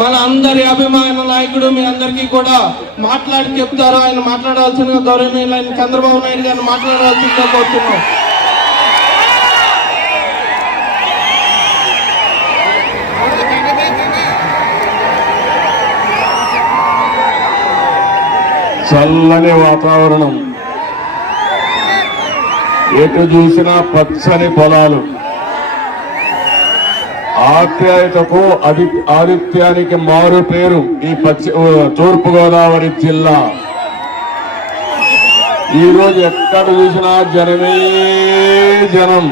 మన అందరి అభిమాన నాయకుడు మీ అందరికీ కూడా మాట్లాడి చెప్తారు. ఆయన మాట్లాడాల్సిన గౌరవనీయులు ఆయన చంద్రబాబు నాయుడు గారిని మాట్లాడాల్సిందిగా కోరుతున్నాం. చల్లని వాతావరణం, ఎటు చూసినా పచ్చని పొలాలు, ఆప్యాయతకు ఆదిత్యానికి మారు పేరు ఈ తూర్పుగోదావరి జిల్లా. ఈరోజు ఎక్కడ చూసినా జనమే జనం.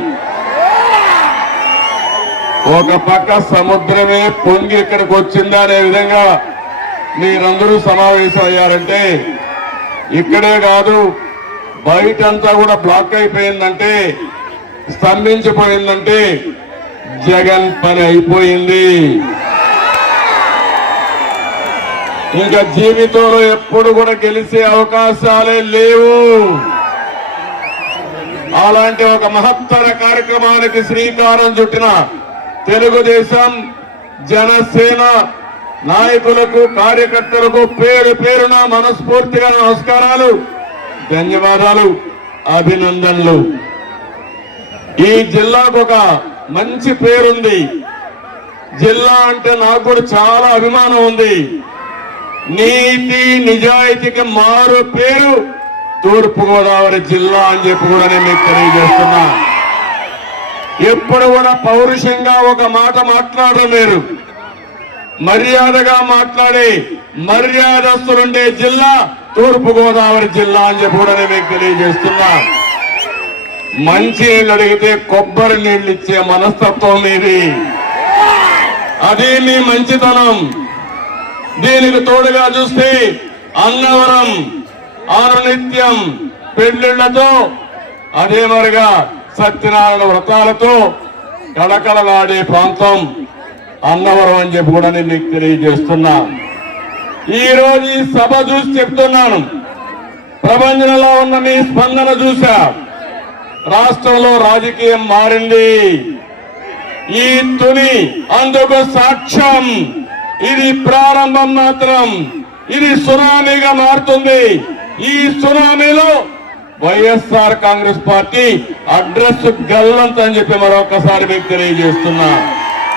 ఒక పక్క సముద్రమే పొంగి ఇక్కడికి వచ్చిందా అనే విధంగా మీరందరూ సమావేశం అయ్యారంటే, ఇక్కడే కాదు బయటంతా కూడా బ్లాక్ అయిపోయిందంటే, స్తంభించిపోయిందంటే జగన్ పని అయిపోయింది. ఇంకా జీవితంలో ఎప్పుడు కూడా గెలిచే అవకాశాలే లేవు. అలాంటి ఒక మహత్తర కార్యక్రమానికి శ్రీకారం చుట్టిన తెలుగుదేశం జనసేన నాయకులకు కార్యకర్తలకు పేరు పేరున మనస్ఫూర్తిగా నమస్కారాలు, ధన్యవాదాలు, అభినందనలు. ఈ జిల్లాకు ఒక మంచి పేరుంది. జిల్లా అంటే నాకు కూడా చాలా అభిమానం ఉంది. నీతి నిజాయితీకి మారు పేరు తూర్పుగోదావరి జిల్లా అని చెప్పి కూడా నేను మీకు తెలియజేస్తున్నా. ఎప్పుడు కూడా పౌరుషంగా ఒక మాట మాట్లాడరు మీరు. మర్యాదగా మాట్లాడే మర్యాదస్తులుండే జిల్లా తూర్పుగోదావరి జిల్లా అని చెప్పి కూడా నేను మీకు తెలియజేస్తున్నా. మంచి నీళ్ళు అడిగితే కొబ్బరి నీళ్లు ఇచ్చే మనస్తత్వం మీది. అది మీ మంచితనం. దీనికి తోడుగా చూస్తే అన్నవరం ఆరునిత్యం పెళ్లిళ్లతో, అదే మరిగా సత్యనారాయణ వ్రతాలతో కళకళలాడే ప్రాంతం అన్నవరం అని చెప్పి కూడా నేను మీకు తెలియజేస్తున్నా. ఈ రోజు ఈ సభ చూసి చెప్తున్నాను, ప్రపంచంలో ఉన్న మీ స్పందన చూసా. రాష్ట్రంలో రాజకీయం మారింది. ఈ తుని అందుకు సాక్ష్యం. ఇది ప్రారంభం మాత్రం. ఇది సునామీగా మారుతుంది. ఈ సునామీలో వైఎస్ఆర్ కాంగ్రెస్ పార్టీ అడ్రస్ గల్లంత అని చెప్పి మరొకసారి మీకు తెలియజేస్తున్నా.